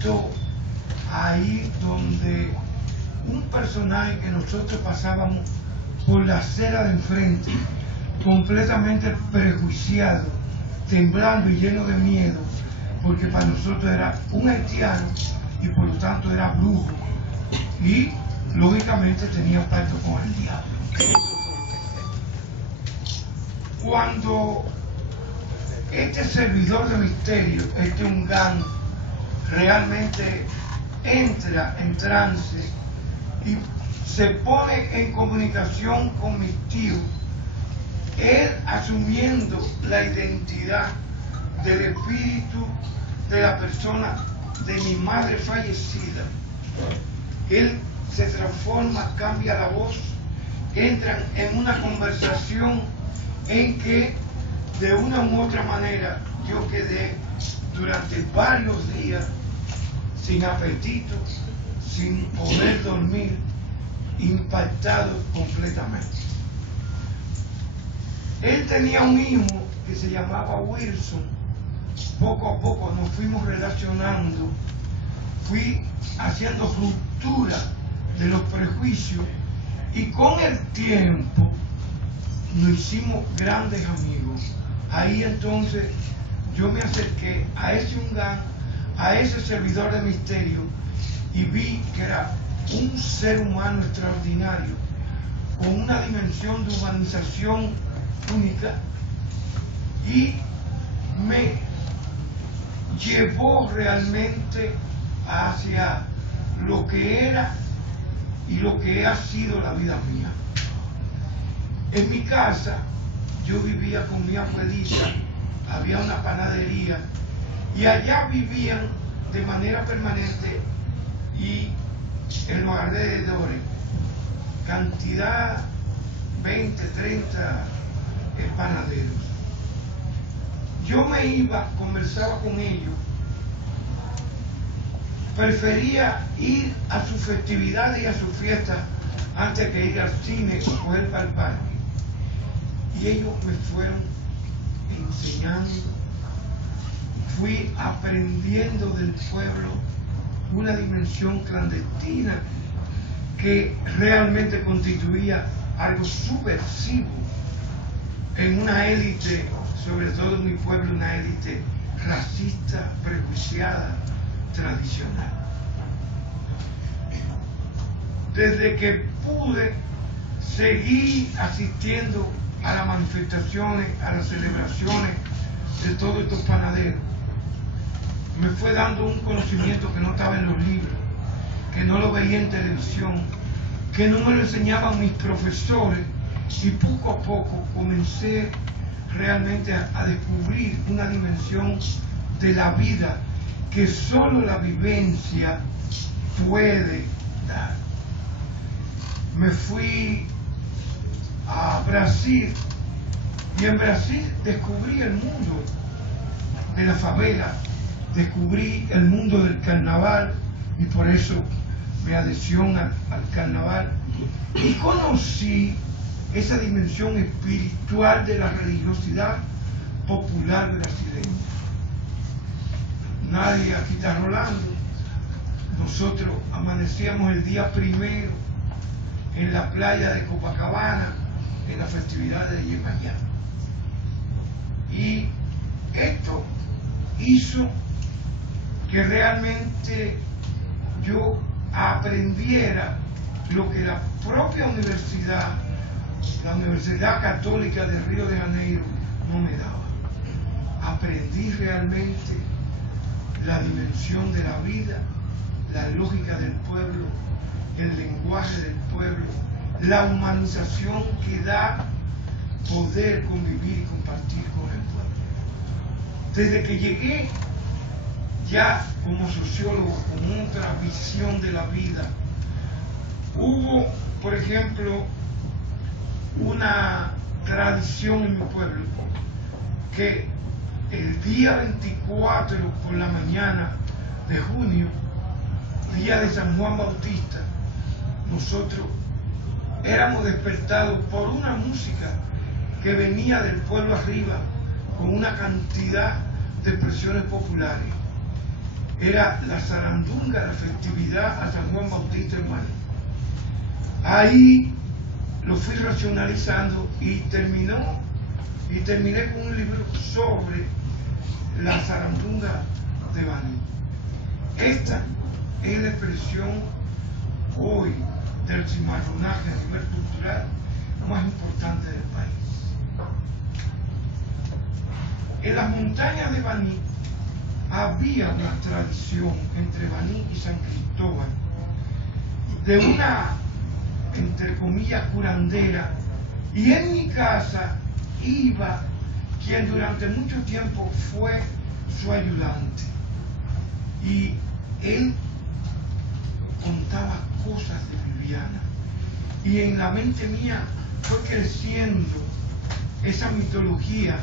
justo ahí donde un personaje que nosotros pasábamos por la acera de enfrente, completamente prejuiciado, temblando y lleno de miedo, porque para nosotros era un haitiano y por lo tanto era brujo y lógicamente tenía pacto con el diablo. Cuando este servidor de misterio, este Ungán, realmente entra en trance y se pone en comunicación con mis tíos, él asumiendo la identidad del espíritu de la persona de mi madre fallecida, él se transforma, cambia la voz, entran en una conversación en que de una u otra manera yo quedé durante varios días sin apetito, sin poder dormir, impactado completamente. Él tenía un hijo que se llamaba Wilson. Poco a poco nos fuimos relacionando, fui haciendo ruptura de los prejuicios y con el tiempo nos hicimos grandes amigos. Ahí entonces yo me acerqué a ese Ungán, a ese servidor de misterio, y vi que era un ser humano extraordinario, con una dimensión de humanización única, y me llevó realmente hacia lo que era y lo que ha sido la vida mía. En mi casa yo vivía con mi abuelita, había una panadería y allá vivían de manera permanente y en los alrededores cantidad 20, 30 panaderos. Yo me iba, conversaba con ellos, prefería ir a sus festividades y a sus fiestas antes que ir al cine o coger para el parque. Y ellos me fueron enseñando, fui aprendiendo del pueblo una dimensión clandestina que realmente constituía algo subversivo en una élite, sobre todo en mi pueblo, una élite racista, prejuiciada, tradicional. Desde que pude, seguí asistiendo a las manifestaciones, a las celebraciones de todos estos panaderos. Me fue dando un conocimiento que no estaba en los libros, que no lo veía en televisión, que no me lo enseñaban mis profesores, y poco a poco comencé realmente a descubrir una dimensión de la vida que solo la vivencia puede dar. Me fui a Brasil y en Brasil descubrí el mundo de la favela, descubrí el mundo del carnaval y por eso mi adhesión al carnaval, y conocí esa dimensión espiritual de la religiosidad popular brasileña. Nadie aquí está rolando. Nosotros amanecíamos el día primero en la playa de Copacabana, en la festividad de Yemayá. Y esto hizo que realmente yo aprendiera lo que la propia universidad, la Universidad Católica de Río de Janeiro, no me daba. Aprendí realmente la dimensión de la vida, la lógica del pueblo, el lenguaje del pueblo, la humanización que da poder convivir y compartir con el pueblo. Desde que llegué ya como sociólogo, con otra visión de la vida, hubo, por ejemplo, una tradición en mi pueblo, que el día 24 por la mañana de junio, día de San Juan Bautista, nosotros éramos despertados por una música que venía del pueblo arriba, con una cantidad de expresiones populares. era la zarandunga, la festividad a San Juan Bautista en Baní. Ahí lo fui racionalizando y terminé con un libro sobre la zarandunga de Baní. Esta es la expresión hoy del cimarronaje a nivel cultural más importante del país. En las montañas de Baní había una tradición entre Baní y San Cristóbal de una, entre comillas, curandera, y en mi casa iba quien durante mucho tiempo fue su ayudante, y él contaba cosas de Viviana, y en la mente mía fue creciendo esa mitología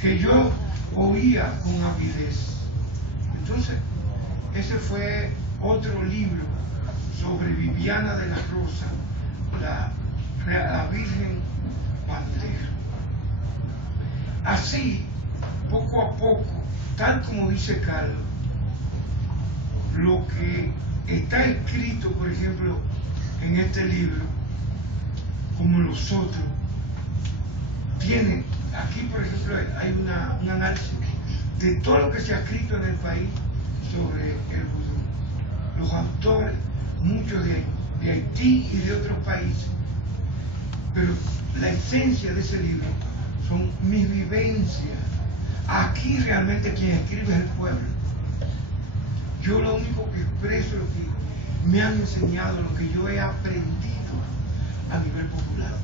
que yo oía con avidez. Entonces, ese fue otro libro sobre Viviana de la Rosa, la Virgen Bandera. Así, poco a poco, tal como dice Carlos, lo que está escrito, por ejemplo, en este libro, como los otros, tiene, aquí por ejemplo hay un análisis de todo lo que se ha escrito en el país sobre el vudú. Los autores, muchos de Haití y de otros países, pero la esencia de ese libro son mis vivencias. Aquí realmente quien escribe es el pueblo. Yo lo único que expreso es lo que me han enseñado, lo que yo he aprendido a nivel popular.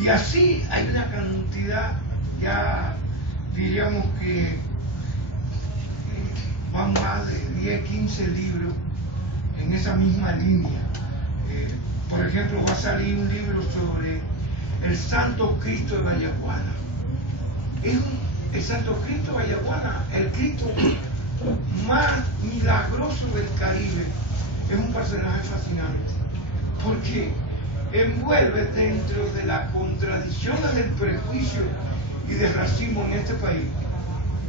Y así hay una cantidad, ya diríamos que van más de 10, 15 libros en esa misma línea. Por ejemplo, va a salir un libro sobre el Santo Cristo de Vallaguana. El Santo Cristo de Vallaguana, el Cristo más milagroso del Caribe, es un personaje fascinante, porque envuelve dentro de la contradicción del prejuicio y del racismo en este país.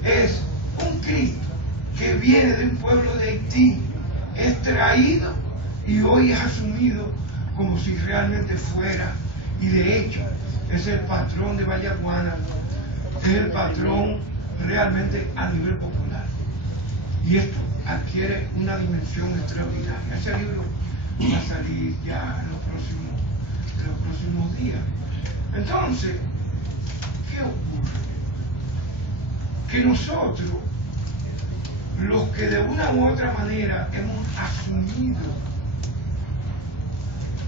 Es un Cristo que viene de un pueblo de Haití, es traído y hoy es asumido como si realmente fuera, y de hecho es el patrón de Vallaguana, es el patrón realmente a nivel popular. Y esto adquiere una dimensión extraordinaria. Ese libro va a salir ya en los próximos días. Entonces, ¿qué ocurre? Que nosotros, los que de una u otra manera hemos asumido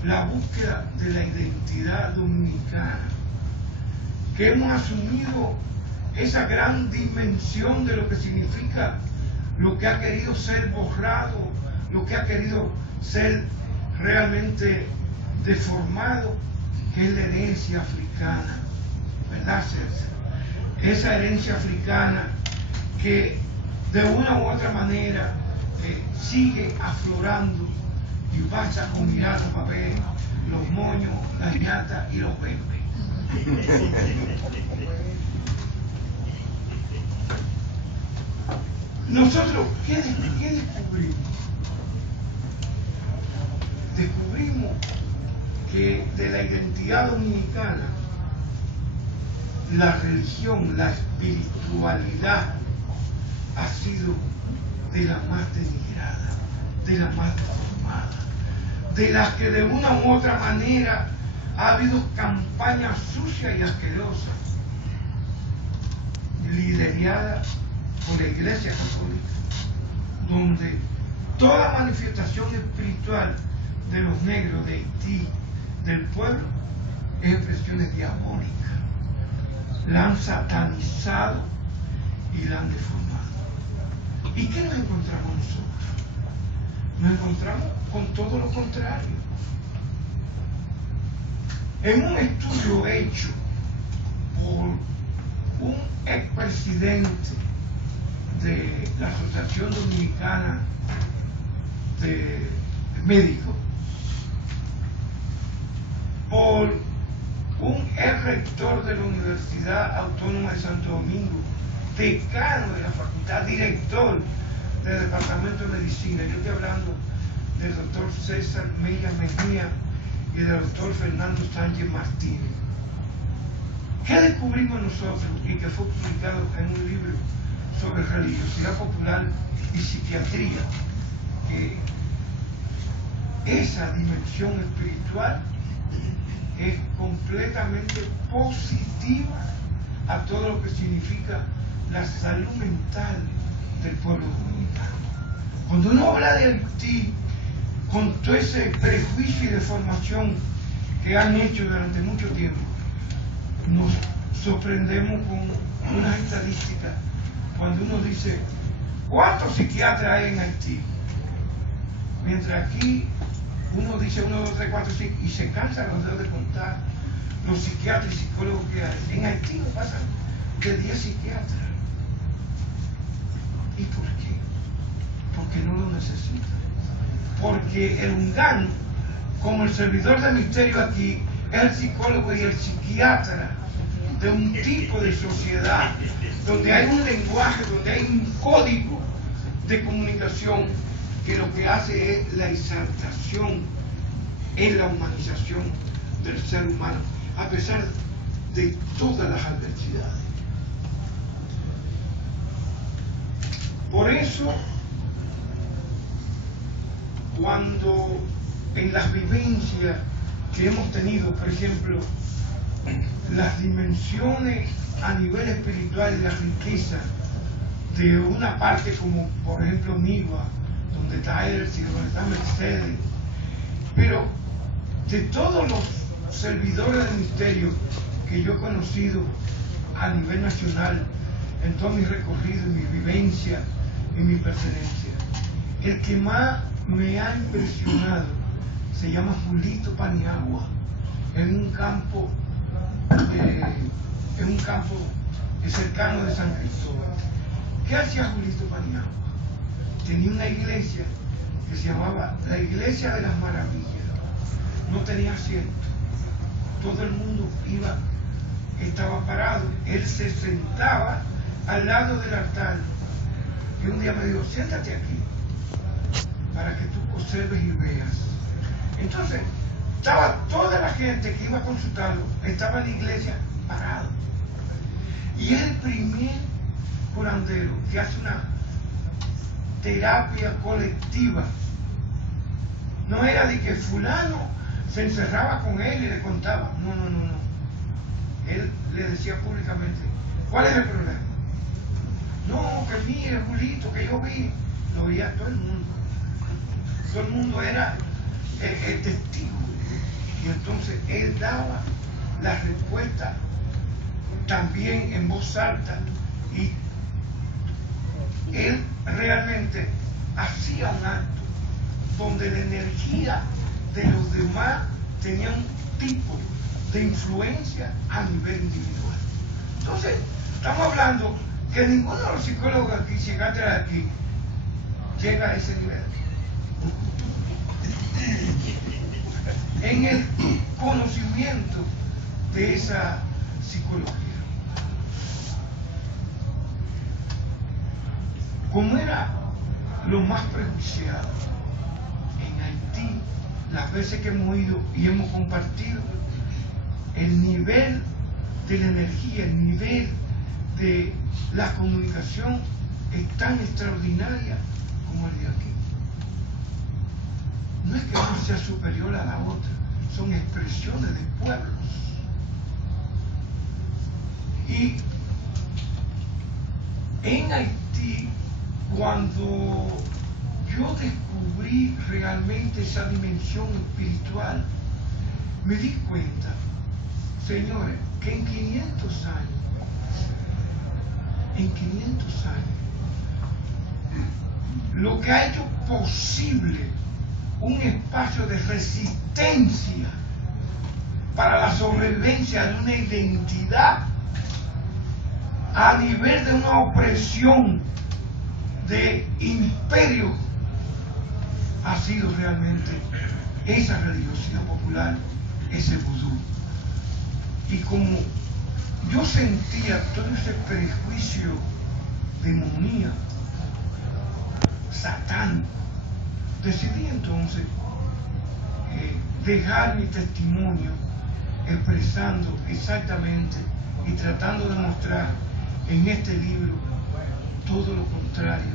la búsqueda de la identidad dominicana, que hemos asumido esa gran dimensión de lo que significa lo que ha querido ser borrado, lo que ha querido ser realmente deformado, que es la herencia africana, ¿verdad, César? Esa herencia africana que de una u otra manera sigue aflorando, y basta con mirar los papéis, los moños, las ñatas y los bebés. Nosotros, ¿qué descubrimos? Descubrimos que de la identidad dominicana, la religión, la espiritualidad ha sido de la más denigrada, de la más deformada, de las que de una u otra manera ha habido campañas sucias y asquerosas, lideradas por la Iglesia Católica, donde toda manifestación espiritual de los negros de Haití, del pueblo, es expresiones diabólicas. La han satanizado y la han deformado. ¿Y qué nos encontramos nosotros? Nos encontramos con todo lo contrario. En un estudio hecho por un expresidente de la Asociación Dominicana de Médicos, por un ex rector de la Universidad Autónoma de Santo Domingo, decano de la facultad, director del departamento de medicina. Yo estoy hablando del doctor César Mella Mejía y del doctor Fernando Sánchez Martínez. ¿Qué descubrimos nosotros y que fue publicado en un libro sobre religiosidad popular y psiquiatría? Que esa dimensión espiritual es completamente positiva a todo lo que significa la salud mental del pueblo dominicano. Cuando uno habla de Haití, con todo ese prejuicio y deformación que han hecho durante mucho tiempo, nos sorprendemos con unas estadísticas cuando uno dice ¿cuántos psiquiatras hay en Haití? Mientras aquí uno dice 1, 2, 3, 4, 5 y se cansa los dedos de contar los psiquiatras y psicólogos que hay. En Haití no pasan de 10 psiquiatras. ¿Y por qué? Porque no lo necesitan. Porque el UNGAN, como el servidor de misterio aquí, es el psicólogo y el psiquiatra de un tipo de sociedad donde hay un lenguaje, donde hay un código de comunicación que lo que hace es la exaltación en la humanización del ser humano, a pesar de todas las adversidades. Por eso, cuando en las vivencias que hemos tenido, por ejemplo, las dimensiones a nivel espiritual y la riqueza de una parte como, por ejemplo, Niva, donde está Elsie, donde está Mercedes, pero de todos los servidores del misterio que yo he conocido a nivel nacional, en todo mi recorrido, mi vivencia y mi pertenencia, el que más me ha impresionado se llama Julito Paniagua, en un campo cercano de San Cristóbal. ¿Qué hacía Julito Paniagua? Tenía una iglesia que se llamaba la Iglesia de las Maravillas. No tenía asiento. Todo el mundo estaba parado. Él se sentaba al lado del altar. Y un día me dijo, siéntate aquí, para que tú observes y veas. Entonces, estaba toda la gente que iba a consultarlo, estaba en la iglesia parado. Y es el primer curandero que hace una terapia colectiva. No era de que fulano se encerraba con él y le contaba. No. Él le decía públicamente, ¿cuál es el problema? No, que mire, Julito, que yo vi. Lo veía todo el mundo. Todo el mundo era el testigo. Y entonces él daba la respuesta también en voz alta. Y él realmente hacía un acto donde la energía de los demás tenía un tipo de influencia a nivel individual. Entonces, estamos hablando que ninguno de los psicólogos aquí, psiquiatras aquí, llega a ese nivel. En el conocimiento de esa psicología. Como era lo más prejuiciado en Haití, las veces que hemos ido y hemos compartido, el nivel de la energía, el nivel de la comunicación es tan extraordinaria como el de aquí. No es que uno sea superior a la otra, son expresiones de pueblos. Y en Haití, cuando yo descubrí realmente esa dimensión espiritual, me di cuenta, señores, que en 500 años, lo que ha hecho posible un espacio de resistencia para la sobrevivencia de una identidad a nivel de una opresión de imperio ha sido realmente esa religiosidad popular, ese vudú. Y como yo sentía todo ese prejuicio demoníaco, satánico. Decidí entonces dejar mi testimonio expresando exactamente y tratando de mostrar en este libro todo lo contrario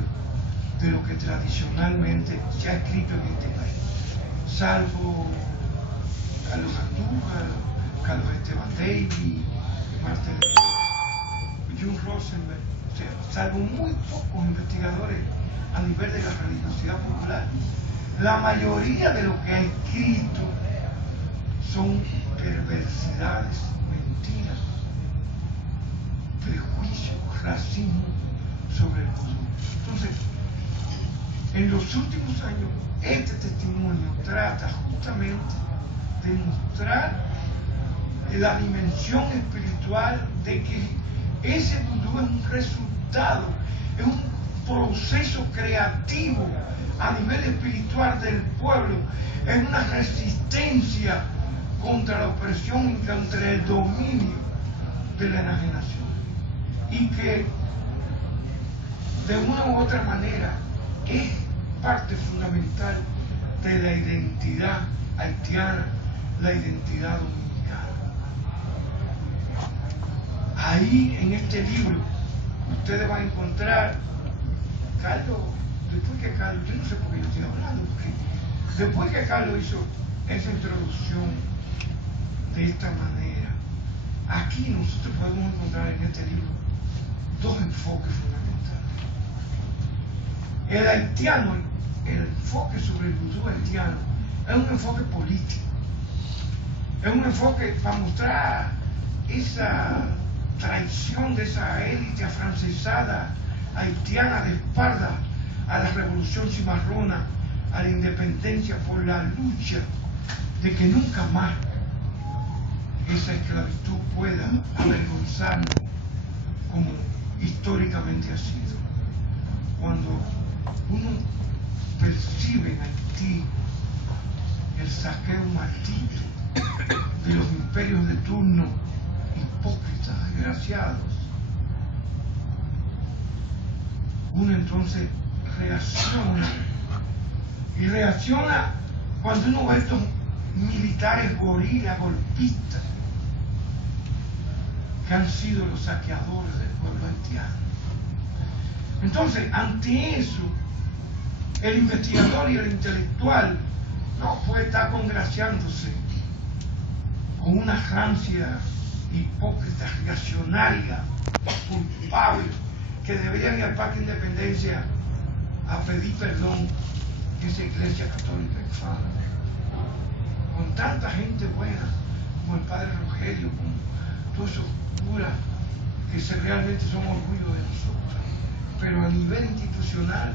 de lo que tradicionalmente se ha escrito en este país, salvo Carlos Andújar, Carlos Esteban Davis, Martel, Jun Rosenberg, o sea, salvo muy pocos investigadores a nivel de la religiosidad popular. La mayoría de lo que ha escrito son perversidades, mentiras, prejuicios, racismo sobre el vudú. Entonces, en los últimos años, este testimonio trata justamente de mostrar la dimensión espiritual de que ese vudú es un resultado, es un proceso creativo a nivel espiritual del pueblo, es una resistencia contra la opresión y contra el dominio de la enajenación, y que de una u otra manera es parte fundamental de la identidad haitiana, la identidad dominicana. Ahí en este libro ustedes van a encontrar, Carlos, después que Carlos, yo no sé por qué yo estoy hablando, porque después que Carlos hizo esa introducción de esta manera, aquí nosotros podemos encontrar en este libro dos enfoques fundamentales. El haitiano, el enfoque sobre el vudú haitiano, es un enfoque político, es un enfoque para mostrar esa traición de esa élite afrancesada haitiana de espalda a la revolución cimarrona, a la independencia, por la lucha de que nunca más esa esclavitud pueda avergonzarnos como históricamente ha sido. Cuando uno percibe en Haití el saqueo maldito de los imperios de turno, hipócritas, desgraciados, uno entonces reacciona, y reacciona cuando uno ve estos militares gorilas, golpistas, que han sido los saqueadores del pueblo haitiano. Entonces, ante eso, el investigador y el intelectual no puede estar congraciándose con una rancia hipócrita, reaccionaria, culpable, que deberían ir al Parque Independencia a pedir perdón en esa iglesia católica infame, con tanta gente buena como el padre Rogelio, con todos esos curas que realmente son orgullo de nosotros. Pero a nivel institucional,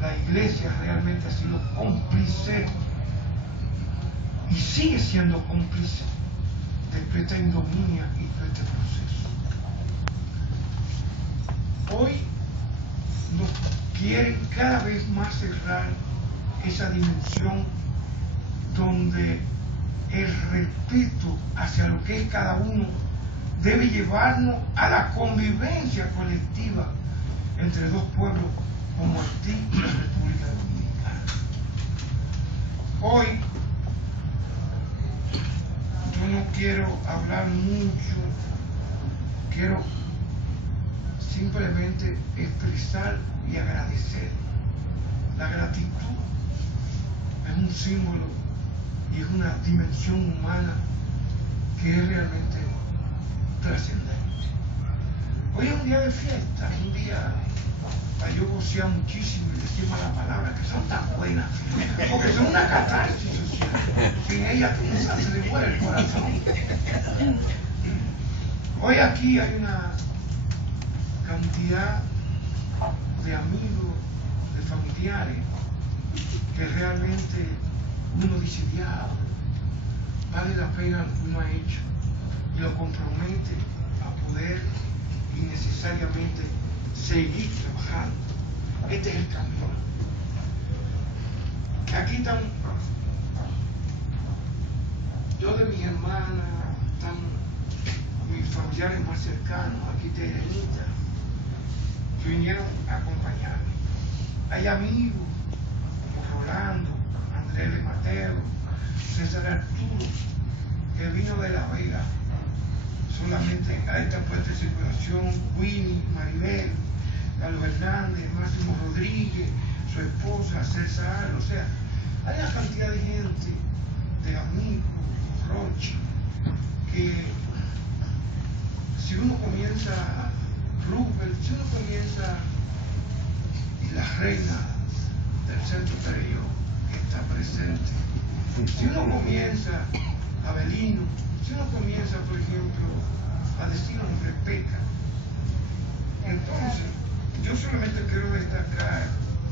la iglesia realmente ha sido cómplice y sigue siendo cómplice de esta ignominia y de este proceso. Hoy nos quieren cada vez más cerrar esa dimensión donde el respeto hacia lo que es cada uno debe llevarnos a la convivencia colectiva entre dos pueblos como Haití y la República Dominicana. Hoy yo no quiero hablar mucho, quiero simplemente expresar y agradecer. La gratitud es un símbolo y es una dimensión humana que es realmente trascendente. Hoy es un día de fiesta, un día para yo gocear muchísimo y decir malas palabras que son tan buenas, porque son una catarsis social. Sin ellas se le muere el corazón. Hoy aquí hay una cantidad de amigos, de familiares, que realmente uno dice, diablo, vale la pena lo que uno ha hecho, y lo compromete a poder innecesariamente seguir trabajando. Este es el camino. Que aquí están dos de mis hermanas, están mis familiares más cercanos, aquí está Elenita, que vinieron a acompañarme. Hay amigos como Rolando, Andrés de Mateo, César Arturo, que vino de La Vega solamente a esta puesta de circulación, Winnie, Maribel, Carlos Hernández, Máximo Rodríguez, su esposa, César, o sea, hay una cantidad de gente, de amigos, Rochi, que si uno comienza, Rupert, si uno comienza, y la reina del Centro Pereyó, que está presente, si uno comienza, Abelino, si uno comienza, por ejemplo, a decirnos respeta, entonces, yo solamente quiero destacar